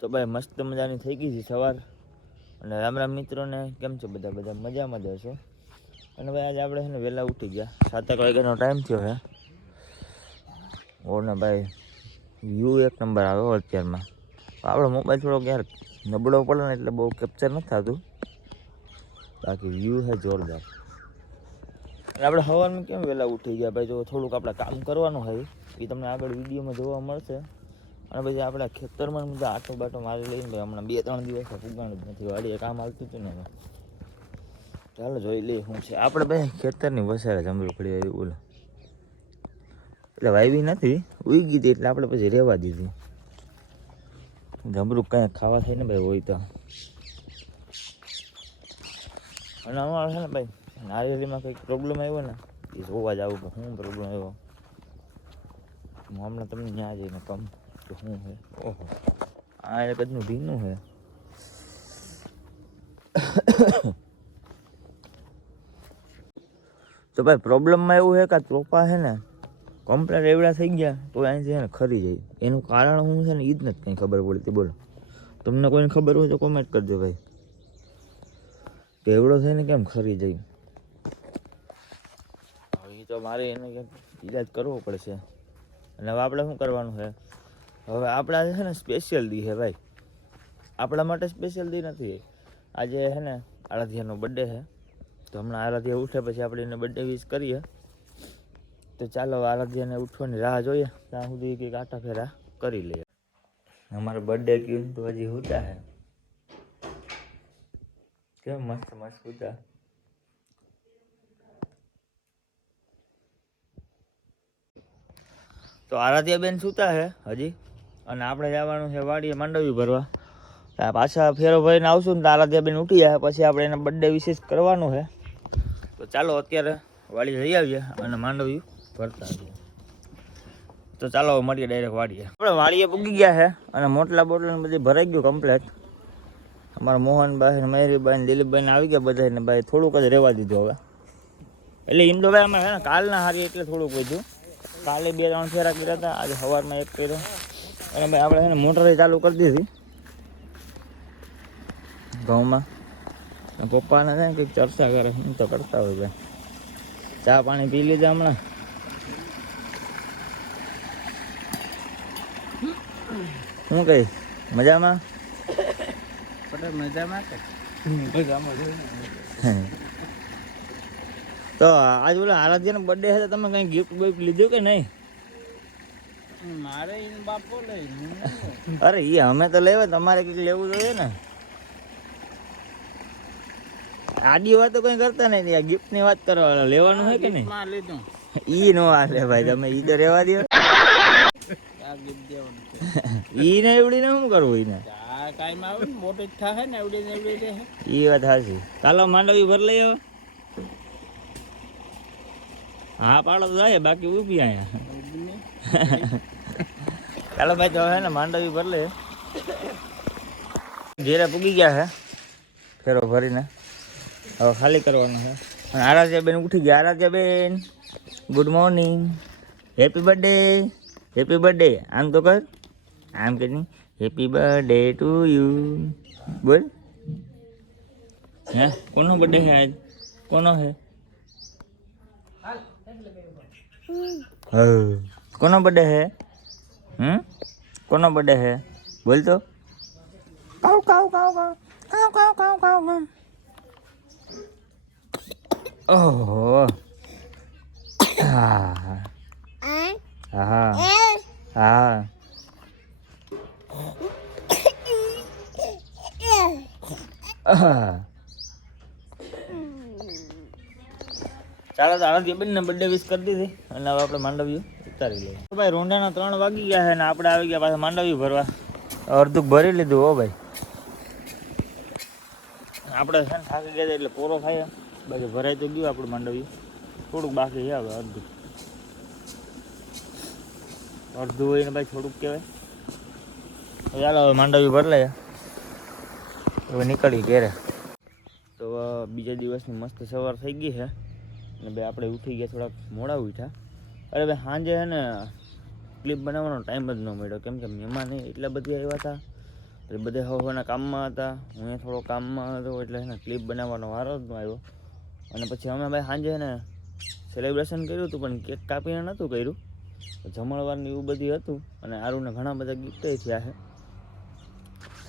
તો ભાઈ મસ્ત મજાની થઈ ગઈ છે સવાર. અને રામ રામ મિત્રોને કેમ છે બધા? બધા મજામાં જ હશો? અને ભાઈ આજે આપણે છે ને વહેલા ઉઠી ગયા. સાતેક વાગ્યાનો ટાઈમ થયો હે. ઓને ભાઈ વ્યૂ એક નંબર આવ્યો અત્યારમાં. આપણો મોબાઈલ થોડોક યાર નબળો પડે ને એટલે બહુ કેપ્ચર નથી થતું. બાકી વ્યૂ હે જોરદાર. અને આપણે સવારમાં કેમ વહેલા ઉઠી ગયા? ભાઈ જો થોડુંક આપણે કામ કરવાનું હોય, એ તમને આગળ વિડીયોમાં જોવા મળશે. અને પછી આપણે ખેતરમાં બધા આટો બાટો મારી લઈને ભાઈ હમણાં બે ત્રણ દિવસ ફૂગાણ જ નથી, વાડીએ કામ આવતું હતું ને. ચાલો જોઈ લઈએ શું છે. આપણે ભાઈ ખેતરની વસારે જમરૂ પડી આવી, બોલો. એટલે વાવી નથી ઉગી ગીધી એટલે આપણે પછી રહેવા દીધી. જમરું કાંઈ ખાવા થાય ને ભાઈ હોય તો. અને અમારે છે ને ભાઈ, નારિયેળીમાં કંઈક પ્રોબ્લેમ આવ્યો ને, એ જોવા જ આવું શું પ્રોબ્લેમ આવ્યો. હું હમણાં તમને ત્યાં જઈને કહું. કે શું છે ઓહો. આ એક જનું ભીનું છે તો ભાઈ પ્રોબ્લેમમાં એવું છે કે ચોપા છે ને કમ્પ્લેટ એવડા થઈ ગયા તો અહીંથી છે ને ખરી જાય. એનું કારણ શું છે ને એ જ નથી કંઈ ખબર પડતી. બોલો. તમને કોઈને ખબર હોય તો કોમેન્ટ કરજો ભાઈ. કે એવડો થઈને કેમ ખરી જાય? હવે એ તો મારે એને કંઈક ઈલાજ કરવો પડશે. અને હવે આપણે શું કરવાનું છે હવે આપણા છે ને સ્પેશિયલ દી છે ભાઈ. આપણા માટે સ્પેશિયલ દી નથી. આજે છે ને આરાધ્યાનો બર્થડે છે. તો હમણાં આરાધ્યા ઉઠે પછી આપણે એને બર્થડે વિશ કરીએ. તો ચાલો આરાધ્યાને ઉઠવાની રાહ જોઈએ. ત્યાં સુધી કંઈક આટા ફેરા કરી લઈએ. અમારો બર્થડે ક્યુન તો હજી હુતા હે કેમ મસ્ત મસ્ત હુતા? તો આરાધ્યા બેન સુતા હે હજી? અને આપણે જવાનું છે વાડીએ માંડવી ભરવા. પાછા ફેરો ભરીને આવશું ને તો ત્યાં બેન ઉઠી જાય, પછી આપણે એના બર્થડે વિશેષ કરવાનું છે. તો ચાલો અત્યારે વાડી જઈ આવીએ અને માંડવી ભરતા આવીએ. તો ચાલો મળીએ ડાયરેક્ટ વાડીએ. આપણે વાડીએ પૂગી ગયા છે અને મોટલા બોટલ બધી ભરાઈ ગયું કમ્પ્લેટ અમારા મોહનભાઈ ને મહેરીભાઈ ને દિલીપભાઈ આવી ગયા બધા ને ભાઈ, થોડુંક જ રહેવા દીધું હવે. એટલે એમ તો ભાઈ અમે કાલના હારી એટલે થોડુંક વધ્યું. કાલે બે ત્રણ ફેરા કર્યા હતા, આજે સવારમાં એક કર્યો. અને ભાઈ આપણે છે ને મોટર ચાલુ કરી દીધી ઘઉંમાં પપ્પાને છે કંઈક ચર્ચા કરે હું તો કરતા હોય ભાઈ. ચા પાણી પી લીધા હમણાં. શું કઈ મજામાં? મજામાં તો આજ ઓલા આરાધ્યાનો બર્થડે છે તમે કઈ ગિફ્ટ બિફ્ટ લીધું કે નહીં? અરે એ અમે તો લેવા તમારે કંઈક લેવું જોઈએ ને? આડી વાતો કઈ કરતા નહીં આ ગિફ્ટની વાત કરવા લેવાનું હોય કે નહીં? ઈ નો હાલે ભાઈ તમે ઈ તો રેવા દો ઈ ને એવડી ને શું કરવું ઈને? ઈ વાત હાચી. ચાલો માંડવી ભર લઈ આવો. હા પાડો તો જાય બાકી ઊભી અહીંયા ચાલો ભાઈ તો હે ને માંડવી ભર લે ઘેરે પૂગી ગયા છે ફેરો ભરીને હવે ખાલી કરવાનું છે અને આરાધ્યા બેન ઉઠી ગયા. Aaradhya ben good morning happy birthday happy birthday આમ તો કર. આમ કે નહીં હેપી બર્થડે ટુ યુ બોલ. હે? કોનો બર્થડે છે આજ? કોનો છે? હા. કોનો બર્થડે છે? હમ કોનો બર્થડે છે બોલ તો કાવ કાવ કાવ કાવ કાવ કાવ કાવ કાવ કાવ ઓહો હા હા હા આહ. ચાલો તો આરાધ્ય બેનને બર્થડે વિશ કરી દીધી અને હવે આપણે માંડવીઓ ઉતારી લઈએ ભાઈ રોંઢાના ત્રણ વાગી ગયા છે ને આપણે આવી ગયા પાછા માંડવી ભરવા. અડધું ભરી લીધું હો ભાઈ. આપણે છે ને થાકી ગયા એટલે પૂરો ખાય. બાકી ભરાઈ તો ગયું આપણું માંડવી. થોડુંક બાકી છે હવે અડધું. અડધું હોય ને ભાઈ થોડુંક કહેવાય. ચાલો હવે માંડવી ભરી લઈએ. હવે નીકળી ઘેરે. તો બીજા દિવસની મસ્ત સવાર થઈ ગઈ છે. અને ભાઈ આપણે ઉઠી ગયા થોડાક મોડા ઉઠ્યા. અરે ભાઈ, સાંજે છે ને ક્લિપ બનાવવાનો ટાઈમ જ ન મળ્યો. કેમ કે મહેમાન એટલા બધી આવ્યા હતા. એટલે બધે હવાના કામમાં હતા. હું એ થોડો કામમાં હતો, એટલે એને ક્લિપ બનાવવાનો વારો જ ન આવ્યો. અને પછી અમે ભાઈ સાંજે ને સેલિબ્રેશન કર્યું હતું, પણ કેક કાપીને નહોતું કર્યું. જમણવારને એવું બધી હતું. અને આરુને ઘણા બધા ગિફ્ટ થયા છે.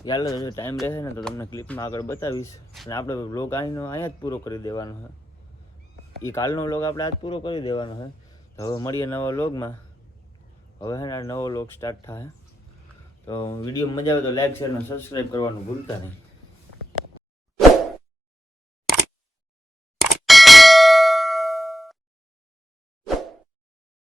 યાર જો ટાઈમ રહેશે ને તો તમને ક્લિપમાં આગળ બતાવીશ. અને આપણે વ્લોગ અહીંનો અહીંયા જ પૂરો કરી દેવાનો છે. એ કાલનો વ્લોગ આપણે આજ પૂરો કરી દેવાનો છે. તો હવે મળીએ નવા લોગમાં હવે છે ને નવો લોગ સ્ટાર્ટ થાય. તો વીડિયો મજા આવે તો લાઈક શેર અને સબસ્ક્રાઈબ કરવાનું ભૂલતા નહીં.